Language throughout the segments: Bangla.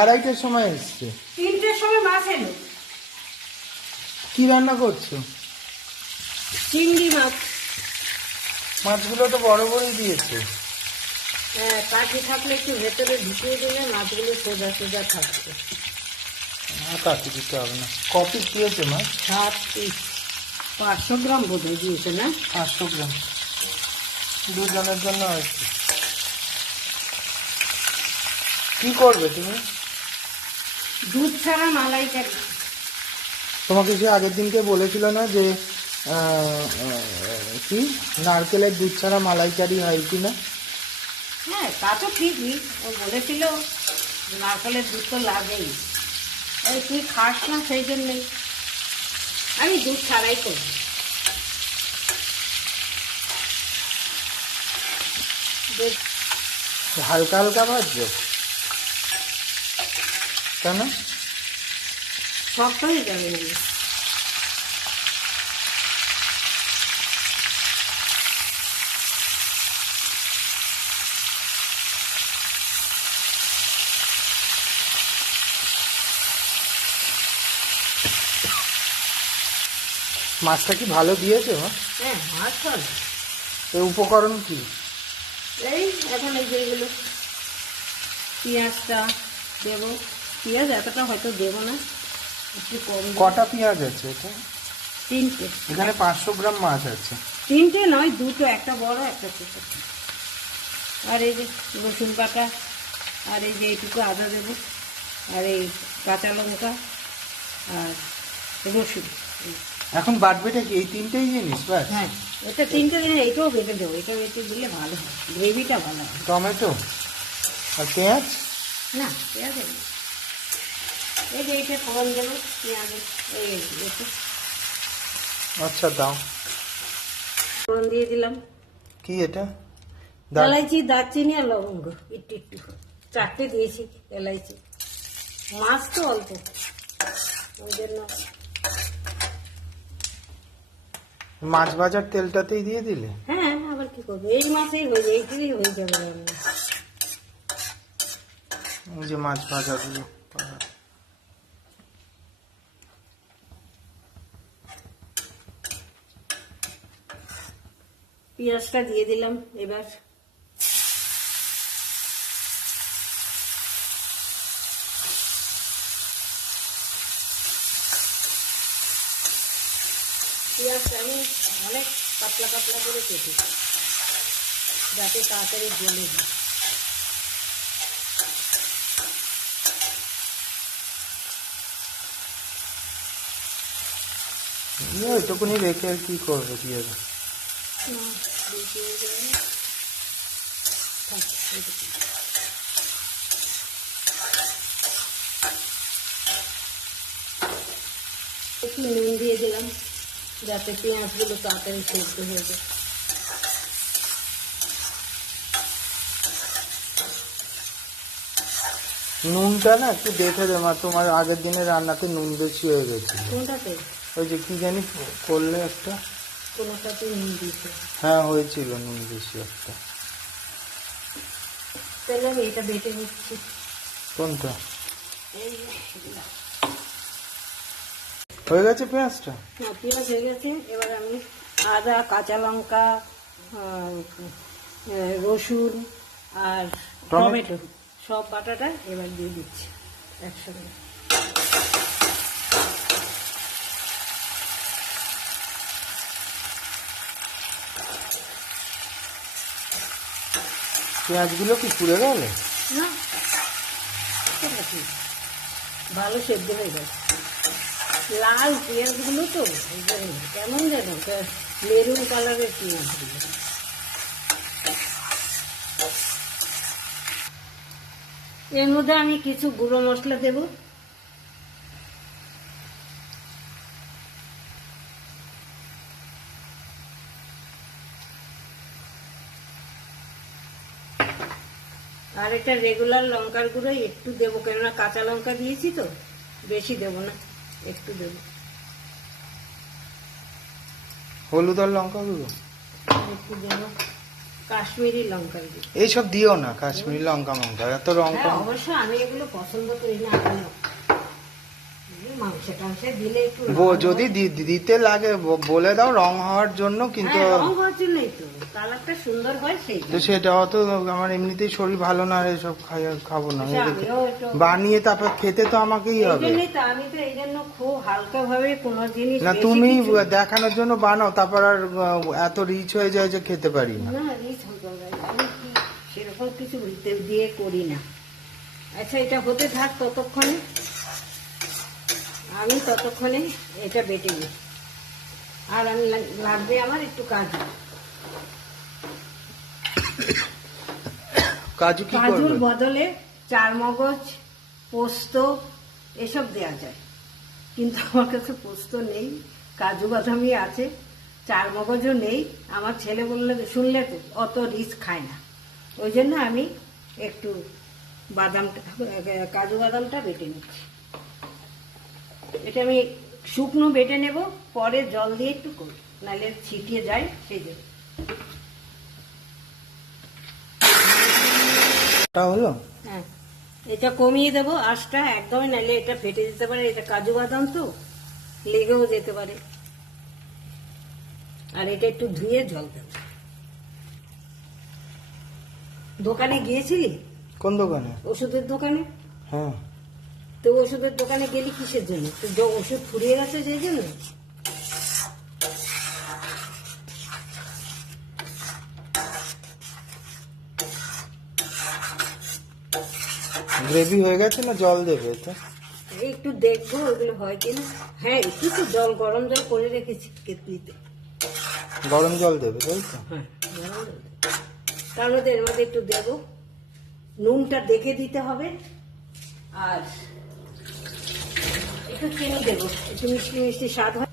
আড়াইটার সময় এসছে, 3টের সময় মাছ এলো। কি রান্না করছো? চিংড়ি মাছ। মাছগুলো তো বড় বড়ই দিয়েছে। হ্যাঁ, কাঠি থাকলে একটু ভেতরে ঢুকিয়ে দিলে মাছগুলো সোজা সোজা থাকছে। কাটি দিতে হবে না। কপি দিয়েছে মাছ? 7 পিস, 500 গ্রাম বোধ হয় দিয়েছে না? 500 গ্রাম, দুজনের জন্য হয়েছে। কি করবে তুমি? দুধ ছাড়া মালাইকারি। তোমাকে সে আগের দিনকে বলেছিল না যে কি নারকেলের দুধ ছাড়া মালাইকারি হয় কিনা? হ্যাঁ, তা তো ঠিকই, ও বলেছিল নারকেলের দুধ তো লাগেই। এই তুই খাস না, সেই জন্যই আমি দুধ ছাড়াই করি। হালকা হালকা ভাজছো কেন? শক্ত হয়ে যাবে না। মাছটা কি ভালো দিয়েছে মা? হ্যাঁ, মাছ ভালো। এই উপকরণ কি? এই এখন এই যেগুলো পেঁয়াজটা দেবো। পেঁয়াজ এতটা হয়তো দেবো না, একটু কম দেবো। কটা পেঁয়াজ আছে এটা? 3টে। এখানে 500 গ্রাম মাছ আছে। 3টে নয়, 2টো, একটা বড় একটা ছোট। আর এই যে রসুন বাটা, আর এই যে এইটুকু আদা দেবো, আর এই কাঁচা লঙ্কা আর রসুন। এখন বাটবেটা কি এই তিনটেই জিনিস ব্যাস? হ্যাঁ, এটা 3টে দিন। এইটাও বেটে দেবো, এটা বেটে দিলে ভালো হয়, গ্রেভিটা ভালো হয়। টমেটো আর পেঁয়াজ? না, পেঁয়াজ দেবো। এই যে এইটা ফোড়ন দেবো পেঁয়াজের, এই একটু আচ্ছা দাও। ফোড়ন দিয়ে দিলাম। কি এটা? এলাইচি, দারচিনি আর লবঙ্গ একটু একটু, 4টে দিয়েছি এলাইচি। মাছ তো অল্প, ওই জন্য। মাছ ভাজার তেলটাতেই দিয়ে দিলে? হ্যাঁ, আবার কি করবো, এই মাছেই হয়ে যায়, এইটাই হয়ে যাবে রান্না। এই যে মাছ ভাজাগুলো, পেঁয়াজটা দিয়ে দিলাম এবার। পেঁয়াজটা আমি অনেক পাতলা পাতলা করে কেটে, যাতে তাড়াতাড়ি গলে যায়। ওইটুকুনি রেখে আর কি করবে দিয়ে না, বেশি হয়ে যাবে না। থাক, এইটুকু। একটু নুন দিয়ে দিলাম, যাতে পেঁয়াজগুলো তাড়াতাড়ি সেদ্ধ হয়ে যায়। নুনটা না একটু দেখে দে মা, তোমার আগের দিনের রান্নাতে নুন বেশি হয়ে গেছিল। কোনটাতে? ওই যে কি জানি করলে একটা, কোনোটাতে নুন দিয়েছে। হ্যাঁ হয়েছিল নুন বেশি একটা। তাহলে আমি এটা বেটে নিচ্ছি। কোনটা? এই যে, হয়ে গেছে পেঁয়াজটা? হ্যাঁ, পেঁয়াজ হয়ে গেছে। এবার আমি আদা, কাঁচা লঙ্কা, রসুন আর টমেটো সব বাটাটা এবার দিয়ে দিচ্ছি একসঙ্গে। পেঁয়াজগুলো কি পুড়ে গেল? না, সেটা ঠিক, ভালো সেদ্ধ হয়ে গেছে। লাল পেঁয়াজগুলো তো এই জন্য কেমন যেন মেরুন কালারের পেঁয়াজগুলো। এর মধ্যে আমি কিছু গুঁড়ো মশলা দেব। আর এটা রেগুলার লঙ্কার গুঁড়ো একটু দেবো, কেননা কাঁচা লঙ্কা দিয়েছি তো, বেশি দেবো না, একটু দেবো। হলুদ আর লঙ্কা গুঁড়ো একটু দেবো, কাশ্মীরি লঙ্কা দিই। এইসব দিও না, কাশ্মীরি লঙ্কা মঙ্কা এত লঙ্কা। হ্যাঁ অবশ্য আমি এগুলো পছন্দ করি না। মাংসে টাংসে দিলে একটু যদি দিতে লাগে বলে দাও, রং হওয়ার জন্য। কিন্তু রং হওয়ার জন্যই তো, কালারটা সুন্দর হয় সেই তো সেটা অত, আমার এমনিতেই শরীর ভালো না, এসব খাবো না। আমিও একটু বানিয়ে তারপর খেতে তো আমাকেই হবে। আমি তো এই জন্য খুব হালকা ভাবে কোনো জিনিস না, তুমি দেখানোর জন্য বানাও, তারপর আর এত রিচ হয়ে যায় যে খেতে পারি না। না রিচ হতে হবে, আমি কি সেরকম কিছু দিয়ে করি না। আচ্ছা এটা হতে থাক, ততক্ষণে আমি এটা বেটে নিই। আর আমি লাগবে আমার একটু কাজু। কাজুর বদলে চারমগজ, পোস্ত এসব দেয়া যায়, কিন্তু আমার কাছে পোস্ত নেই, কাজু বাদামই আছে, চারমগজও নেই। আমার ছেলে শুনলে তো অত রিচ খায় না, ওই জন্য আমি একটু কাজু বাদামটা বেটে নিচ্ছি। এটা আমি শুকনো বেটে নেব, পরে জল দিয়ে একটু করি, নাহলে ছিটিয়ে যায় সেই জন্য। হলো হ্যাঁ, এটা কমিয়ে দেবো আঁচটা একদমই, নাহলে এটা ফেটে যেতে পারে। এটা কাজু বাদাম তো লেগেও যেতে পারে। আর এটা একটু ধুয়ে জল দেব। দোকানে গিয়েছিলি? কোন দোকানে? ওষুধের দোকানে। হ্যাঁ, তো ওষুধের দোকানে গেলি কিসের জন্য? তো ওষুধ ফুরিয়ে গেছে সেই জন্য। গ্রেভি হয়ে গেছে না জল দেবে? তো একটু দেখবো ওইগুলো হয় কিনা। হ্যাঁ একটু তো জল, গরম জল করে রেখেছি কেটলিতে। গরম জল দেবে তাই তো? হ্যাঁ গরম জল দেবো, তার মধ্যে এর মধ্যে একটু দেবো, নুনটা দেখে দিতে হবে। আর একটু চিনি দেবো, একটু মিষ্টি মিষ্টি স্বাদ হয়।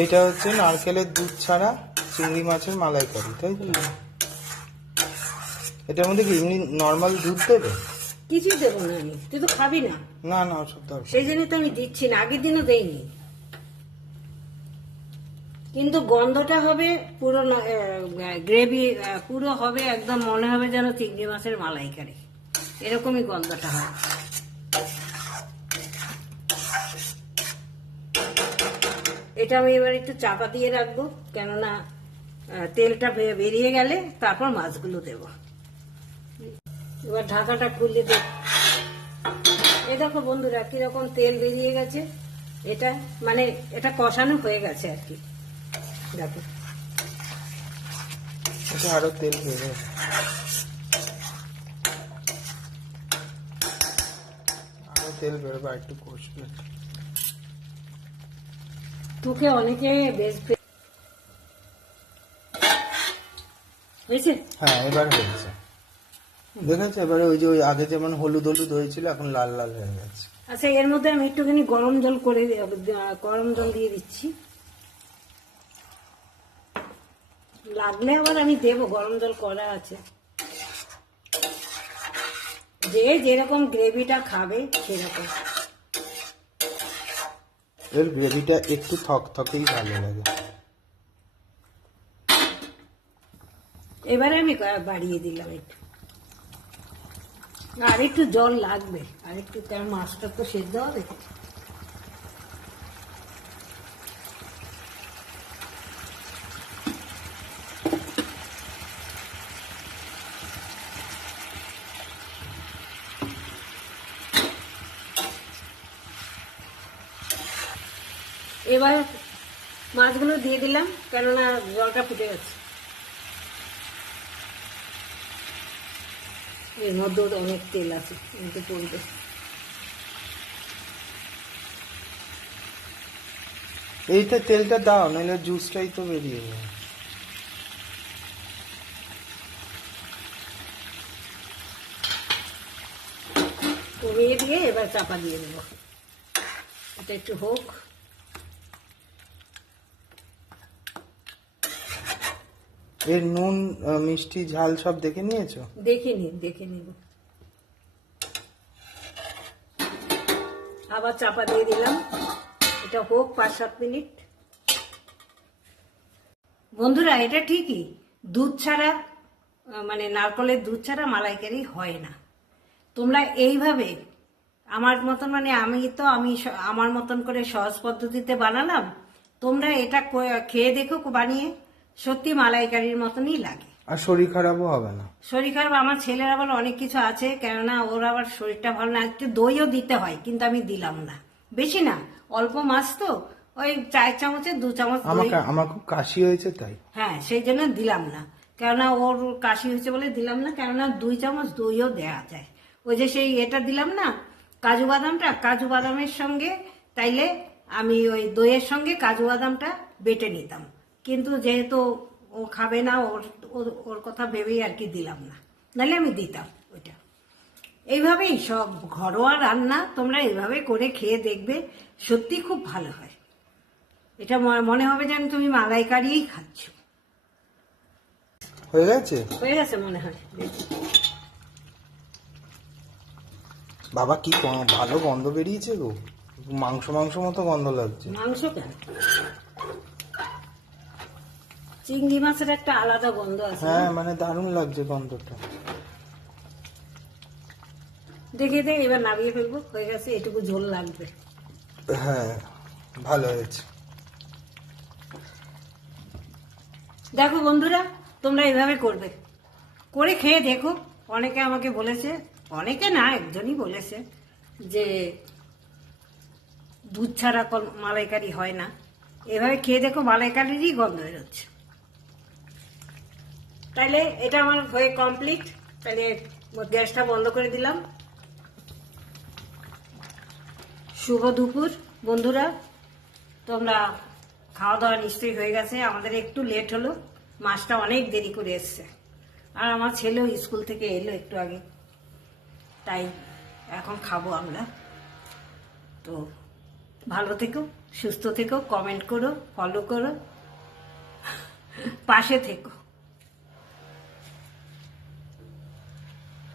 এইটা হচ্ছে নারকেলের দুধ ছাড়া চিংড়ি মাছের মালাইকারি, তাই তো? এটার মধ্যে কি এমনি নর্মাল দুধ দেবে? কিছুই দেবো না আমি, তুই তো খাবি না। না না, ওসব দরকার। সেই জন্য তো আমি দিচ্ছি না, আগের দিনও দেইনি। কিন্তু গন্ধটা হবে পুরো গ্রেভি, পুরো হবে একদম, মনে হবে যেন চিংড়ি মাছের মালাইকারি, এরকমই গন্ধটা হয়। এটা আমি এবার একটু চাপা দিয়ে রাখবো, কেননা তেলটা বেরিয়ে গেলে তারপর মাছগুলো দেব। এবার ঢাকাটা খুললে দেব। এ দেখো বন্ধুরা কিরকম তেল বেরিয়ে গেছে। এটা মানে এটা কষানো হয়ে গেছে আর কি, দেখো। এটা আরো তেল বেরোবে, আরো তেল বেরোবে, আর একটু কষবে। তোকে অনেকে বেশ হয়েছে। হ্যাঁ এবার হয়েছে, দেখেছো? এবারে ওই যে ওই আগে যেমন হলুদ হলুদ হয়েছিল, এখন লাল লাল হয়ে গেছে। আচ্ছা এর মধ্যে আমি একটুখানি গরম জল দিয়ে দিচ্ছি। লাগলে আবার আমি দেবো, গরম জল করা আছে। যে যেরকম গ্রেভিটা খাবে সেরকম। এর গ্রেভিটা একটু থকথকেই ভালো লাগে। এবারে আমি বাড়িয়ে দিলাম একটু, আর একটু জল লাগবে, আর একটু, কারণ মাছটা তো সেদ্ধ হবে। এবার মাছগুলো দিয়ে দিলাম, কেননা জলটা ফুটে গেছে। এর মধ্যেও তো অনেক তেল আছে, কিন্তু পড়বে। এইটা তেলটা দাও, নাহলে জুসটাই তো বেরিয়ে যাবে। কমিয়ে দিয়ে এবার চাপা দিয়ে দেবো, এটা একটু হোক। এর নুন মিষ্টি ঝাল সব দেখে নিয়েছো? দেখে নিব। আবার চাপা দিয়ে দিলাম, এটা হোক 5-7 মিনিট। বন্ধুরা, এটা ঠিকই, দুধ ছাড়া মানে নারকলের দুধ ছাড়া মালাইকারি হয় না। তোমরা এইভাবে আমার মতন, মানে আমি আমার মতন করে সহজ পদ্ধতিতে বানালাম, তোমরা এটা খেয়ে দেখো বানিয়ে, সত্যি মালাইকারির মতনই লাগে। আর শরীর খারাপও হবে না। শরীর খারাপ, আমার ছেলের আবার অনেক কিছু আছে, কেননা ওর আবার শরীরটা ভালো না, একটু দইও দিতে হয়, কিন্তু আমি দিলাম না, বেশি না, অল্প মাছ তো, ওই 4 চামচে 2 চামচ দই। আমার খুব কাশি হয়েছে তাই। হ্যাঁ, সেই জন্য দিলাম না, কেননা ওর কাশি হয়েছে বলে দিলাম না, কেননা 2 চামচ দইও দেওয়া যায়। ওই যে সেই এটা দিলাম না, কাজু বাদামের সঙ্গে, তাইলে আমি ওই দইয়ের সঙ্গে কাজু বাদামটা বেটে নিতাম, কিন্তু যেহেতু ও খাবে না, ওর কথা ভেবেই আর কি দিলাম না, নাহলে আমি দিতাম ওইটা। এইভাবেই সব ঘরোয়া রান্না তোমরা এইভাবে করে খেয়ে দেখবে, সত্যি খুব ভালো হয়। এটা মনে হবে যেন তুমি মালাইকারিই খাচ্ছ। হয়ে গেছে? হয়ে গেছে মনে হয়। বাবা কি ভালো গন্ধ বেরিয়েছে গো, মাংস মতো গন্ধ লাগছে। মাংস কেন, চিংড়ি মাছের একটা আলাদা গন্ধ আছে। হ্যাঁ, মানে দারুণ লাগছে গন্ধটা। দেখে এবার নামিয়ে ফেলবো, হয়ে গেছে, এটুকু ঝোল লাগবে। হ্যাঁ, ভালো হয়েছে। দেখো বন্ধুরা, তোমরা এভাবে করবে, করে খেয়ে দেখো। অনেকে আমাকে বলেছে, অনেকে না, একজনই বলেছে যে দুধ ছাড়া মালাইকারি হয় না। এভাবে খেয়ে দেখো, মালাইকারিরই গন্ধ বেরোচ্ছে। তাইলে এটা আমার হয়ে কমপ্লিট। তাহলে গ্যাসটা বন্ধ করে দিলাম। শুভ দুপুর বন্ধুরা, তোমরা খাওয়া দাওয়া নিশ্চয়ই হয়ে গেছে। আমাদের একটু লেট হলো, মাছটা অনেক দেরি করে এসছে, আর আমার ছেলেও স্কুল থেকে এলো একটু আগে, তাই এখন খাবো আমরা। তো ভালো থেকো, সুস্থ থেকো, কমেন্ট করো, ফলো করো, পাশে থেকো।